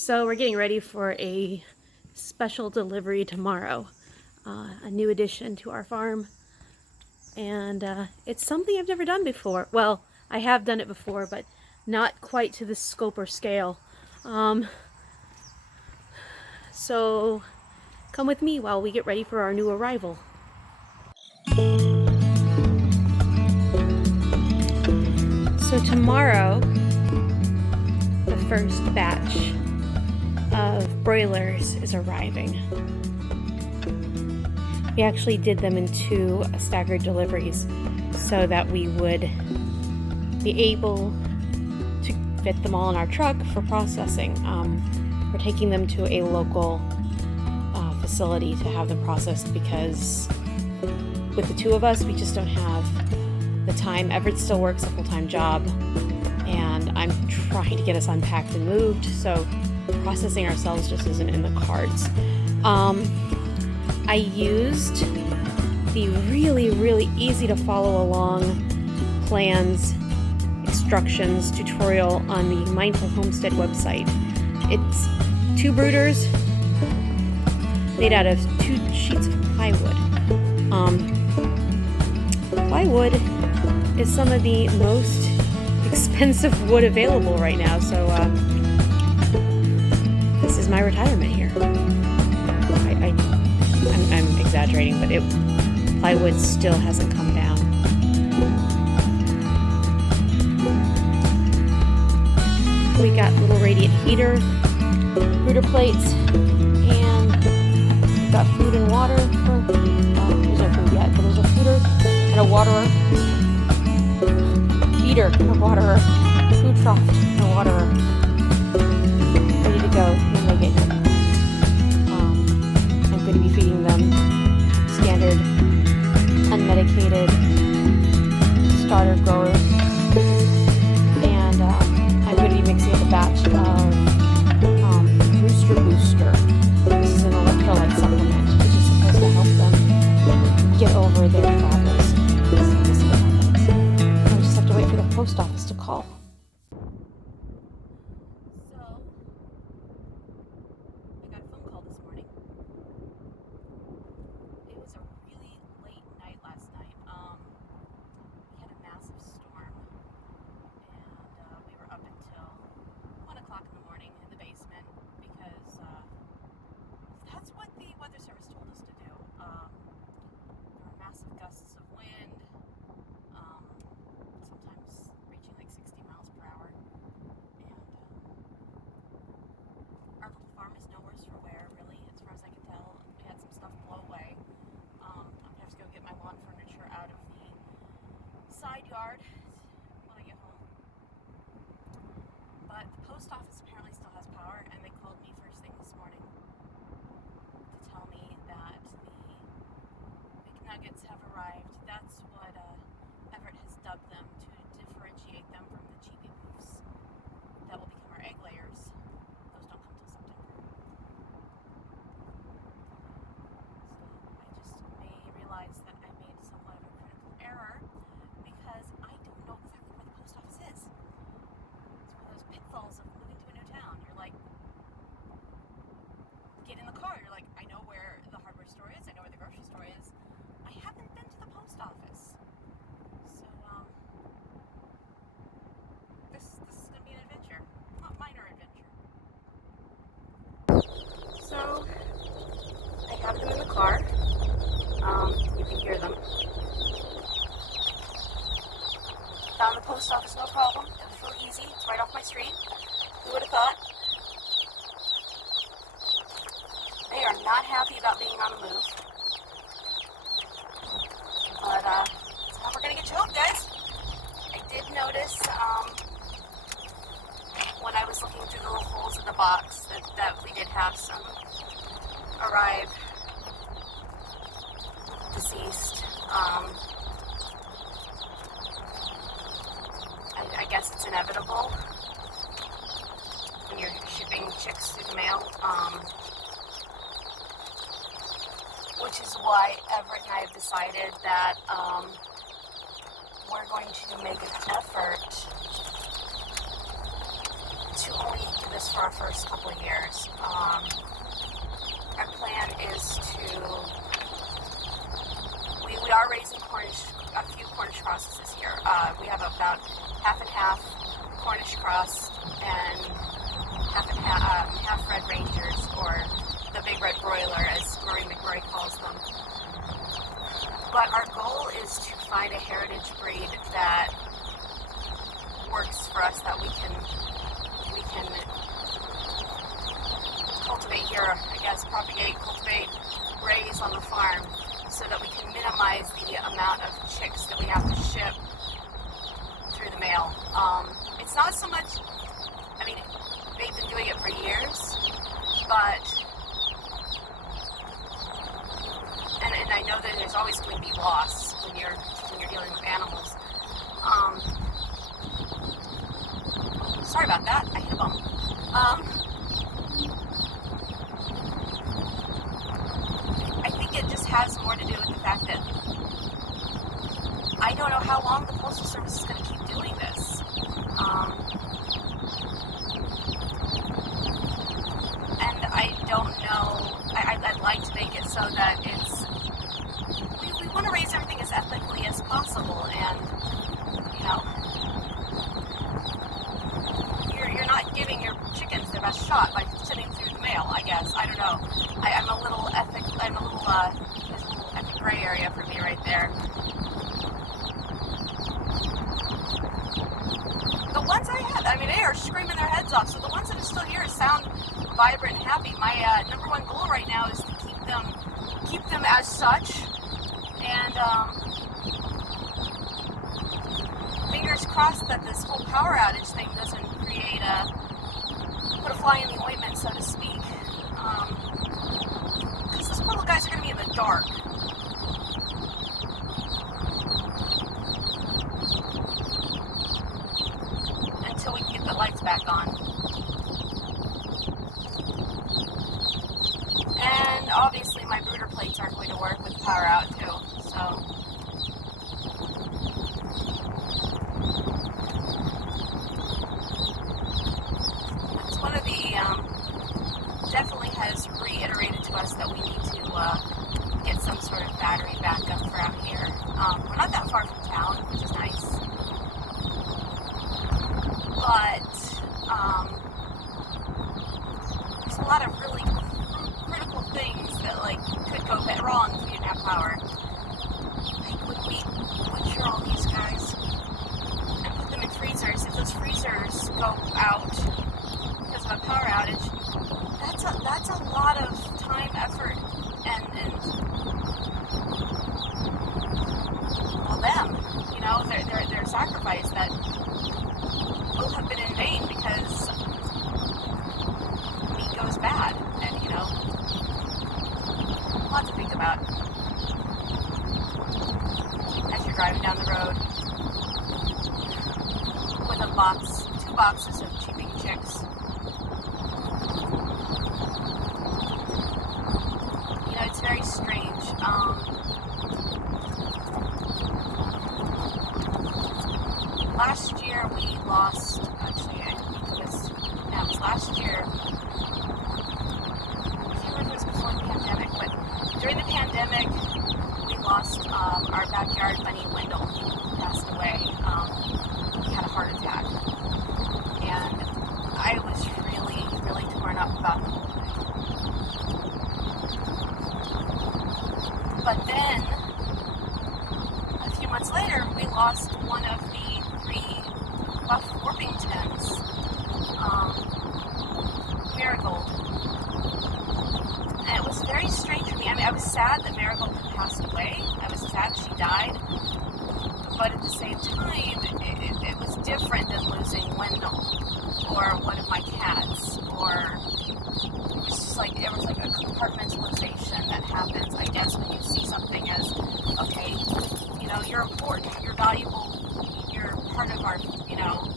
So we're getting ready for a special delivery tomorrow, a new addition to our farm, and it's something I've never done before. Well, I have done it before, but not quite to this scope or scale. So come with me while we get ready for our new arrival. So tomorrow, the first batch of broilers is arriving. We actually did them in 2 staggered deliveries so that we would be able to fit them all in our truck for processing. We're taking them to a local facility to have them processed because with the 2 of us, we just don't have the time. Everett still works a full-time job, and I'm trying to get us unpacked and moved, so processing ourselves just isn't in the cards. I used the really easy to follow along plans, instructions tutorial on the Mindful Homestead website. It's 2 brooders made out of 2 sheets of plywood. Plywood is some of the most expensive wood available right now, so this is my retirement here. I'm exaggerating, but plywood still hasn't come down. We got little radiant heater, brooder plates, and we've got food and water for, there's no food yet, but there's a fooder and a waterer, feeder and a waterer, food trough and a waterer, ready to go when they get here. I'm going to be feeding them standard, unmedicated starter growers, and I'm going to be mixing up a batch of Rooster Booster. This is an electrolyte supplement, which is supposed to help them get over their travels. This is what happens. I just have to wait for the post office to call. Gusts of wind, sometimes reaching like 60 miles per hour, and our little farm is nowhere for wear, really, as far as I can tell. We had some stuff blow away. I'm gonna have to go get my lawn furniture out of the side yard when I get home. But the post office apparently still has power, and they called me first thing this morning to tell me that the McNuggets have arrived. That's what Everett has dubbed them to differentiate them from the cheepy poofs that will become our egg layers. Those don't come till September. So I just may realize that I made somewhat of a critical error because I don't know exactly where the post office is. It's one of those pitfalls of moving to a new town. You're like, get in the car. You're like, I know where the hardware store is. I know where the grocery store is. I haven't been to the post office, so this is going to be an adventure, not minor adventure. So I have them in the car. You can hear them. Found the post office, no problem. It was real easy. It's right off my street. Who would have thought? They are not happy about being on the move. But that's how we're going to get you home, guys. I did notice when I was looking through the little holes in the box that we did have some arrive deceased. I guess it's inevitable when you're shipping chicks through the mail. Which is why Everett and I have decided that we're going to make an effort to only eat the just for our first couple of years. Our plan is to, we are raising a few Cornish crosses this year. We have about half and half Cornish cross and half red rangers, or the big red broiler, as Marie McMurray calls them. But our goal is to find a heritage breed that works for us, that we can cultivate here, I guess, propagate, cultivate, raise on the farm, so that we can minimize the amount of chicks that we have to ship through the mail. It's not so much, I mean, they've been doing it for years, but, and I know that there's always going to be loss when you're dealing with animals. Sorry about that, I hit a bump. I think it just has more to do with the fact that I don't know how long the Postal Service is going to keep doing this. And I don't know, I'd like to make it so that it's, we want to raise everything as ethically as possible, and, you know, you're not giving your chickens their best shot by sending through the mail, I guess. I don't know. There's a little ethic gray area for me right there. The ones I have, I mean, they are screaming their heads off, so the ones that are still here sound vibrant and happy. My number one goal right now is to keep them as such, and fingers crossed that this whole power outage thing doesn't put a fly in the ointment, so to speak. Because those poor little guys are going to be in the dark. Until we can get the lights back on. And obviously my brooder plates aren't going to work with power out too, so. Definitely has reiterated to us that we need to get some sort of battery backup for out here. We're not that far from town, which is nice. But there's a lot of really critical things that could go wrong if we didn't have power. Like when we butcher all these guys and put them in freezers, if those freezers go out because of a power outage, that's a lot of time, effort, and well, them, you know, their sacrifice that will have been in vain because meat goes bad, and, you know, a lot to think about as you're driving down the road with two boxes of cheepy chicks. It's very strange. Last year we lost, actually, I think it was last year. I can't remember if it was before the pandemic, but during the pandemic, we lost our backyard bunny, Wendell. He passed away. He had a heart attack. And I was really, really torn up about the whole thing. But then, a few months later, we lost one of the 3 buff Orpingtons, Marigold. And it was very strange for me. I mean, I was sad that Marigold had passed away. I was sad she died. But at the same time, it was different than losing Wendell, or one of my cats, or it was just like, there was like a compartmentalization that happens, I guess, when you see something as, okay, you know, you're important, you're valuable, you're part of our, you know,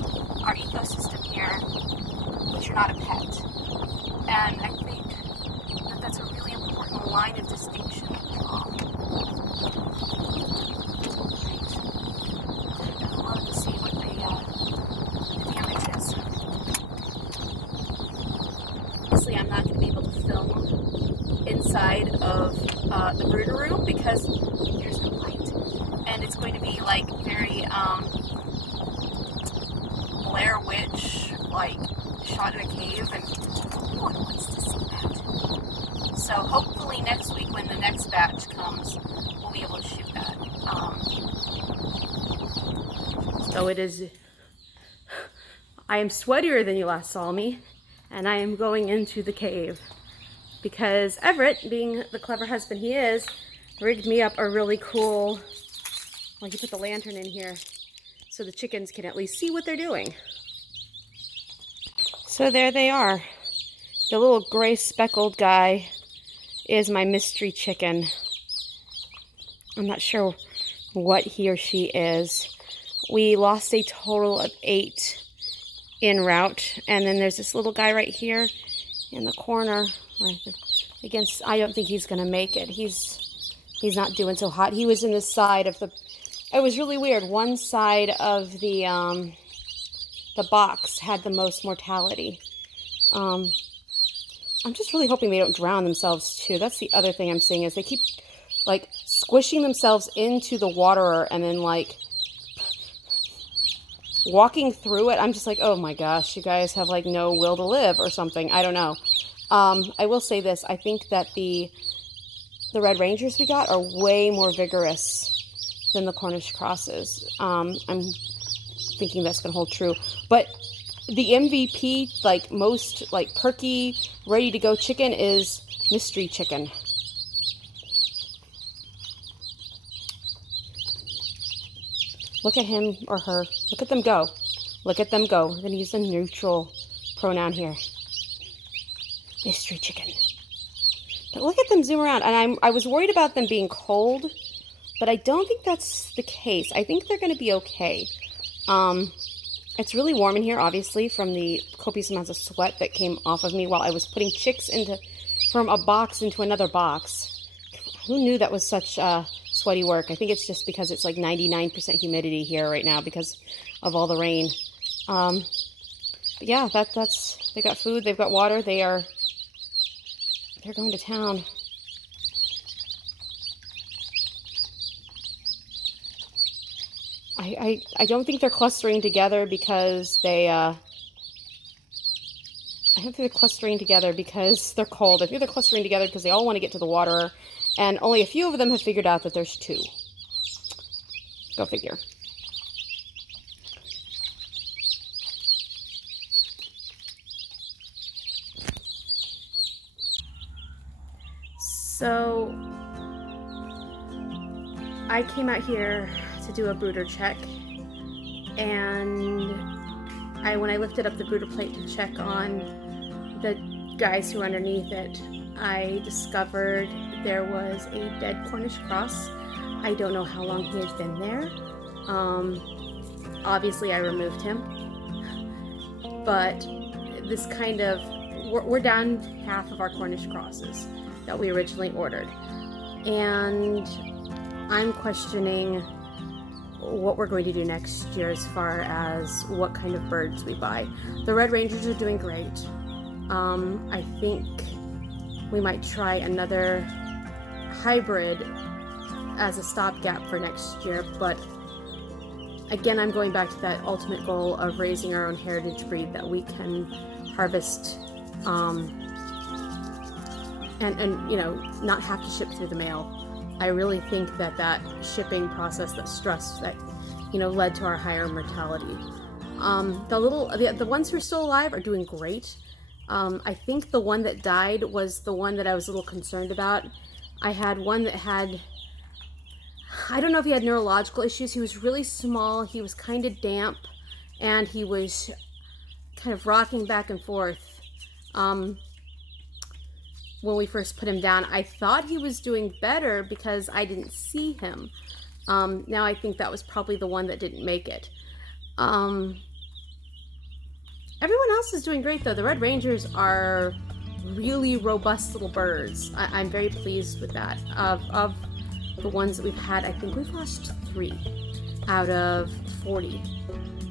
our ecosystem here, but you're not a pet. And I think that that's a really important line of distinction to draw. I'd love to see what the damage is. obviously I'm not going to be able to film inside of the brooder room because there's no light. And it's going to be like very Blair Witch, like shot in a cave, and no one wants to see that. So hopefully next week when the next batch comes, we'll be able to shoot that. So it is, I am sweatier than you last saw me, and I am going into the cave because Everett, being the clever husband he is, rigged me up a really cool, well, he put the lantern in here so the chickens can at least see what they're doing. So there they are. The little gray speckled guy is my mystery chicken. I'm not sure what he or she is. We lost a total of 8 en route, and then there's this little guy right here in the corner right against. I don't think he's gonna make it. He's not doing so hot. He was in the side of the, it was really weird. One side of the box had the most mortality. I'm just really hoping they don't drown themselves too. That's the other thing I'm seeing, is they keep like squishing themselves into the water and then like walking through it. I'm just like, oh my gosh, you guys have like no will to live or something. I don't know. I will say this. I think that the Red Rangers we got are way more vigorous than the Cornish crosses. I'm thinking that's gonna hold true. But the MVP, like most like perky, ready to go chicken is mystery chicken. Look at him or her. Look at them go. Look at them go. We're going to use the neutral pronoun here. Mystery chicken. But look at them zoom around. And I was worried about them being cold, but I don't think that's the case. I think they're going to be okay. It's really warm in here, obviously, from the copious amounts of sweat that came off of me while I was putting chicks from a box into another box. Who knew that was such sweaty work? I think it's just because it's like 99% humidity here right now because of all the rain. But yeah, that's they got food, they've got water, they're going to town. I don't think they're clustering together because I don't think they're clustering together because they're cold. I think they're clustering together because they all want to get to the water, and only a few of them have figured out that there's 2. Go figure. So I came out here to do a brooder check, and when I lifted up the brooder plate to check on the guys who were underneath it, I discovered there was a dead Cornish cross. I don't know how long he had been there. Obviously I removed him, but this kind of, we're down half of our Cornish crosses that we originally ordered, and I'm questioning what we're going to do next year as far as what kind of birds we buy. The Red Rangers are doing great. I think we might try another hybrid as a stopgap for next year, but again, I'm going back to that ultimate goal of raising our own heritage breed that we can harvest and you know, not have to ship through the mail. I really think that shipping process, that stress that, you know, led to our higher mortality. The ones who are still alive are doing great. I think the one that died was the one that I was a little concerned about. I had one that had, I don't know if he had neurological issues. He was really small, he was kind of damp, and he was kind of rocking back and forth. When we first put him down, I thought he was doing better because I didn't see him. Now I think that was probably the one that didn't make it. Everyone else is doing great though. The Red Rangers are really robust little birds. I'm very pleased with that. Of the ones that we've had, I think we've lost 3 out of 40,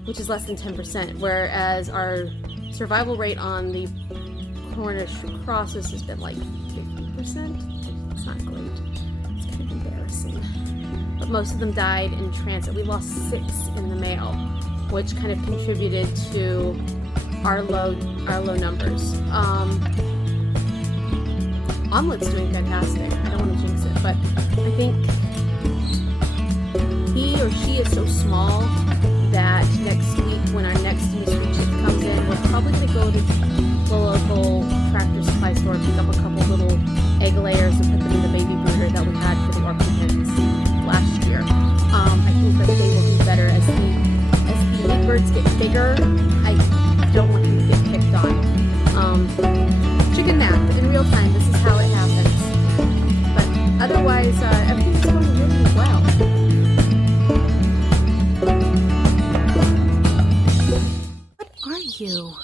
which is less than 10%, whereas our survival rate on the Horners crosses has been like 50%. It's not great. It's kind of embarrassing. But most of them died in transit. We lost 6 in the mail, which kind of contributed to our low numbers. Omelet's doing fantastic. I don't want to jinx it, but I think he or she is so small that next week when our next mystery chip comes in, we're probably going to go to the local Tractor Supply store and pick up a couple little egg layers and put them in the baby brooder that we had for the orphan hens last year. I think that they will do better as the meat birds get bigger. I don't want them to get picked on. Chicken nap in real time. This is how it happens. But otherwise, everything's going really well. What are you?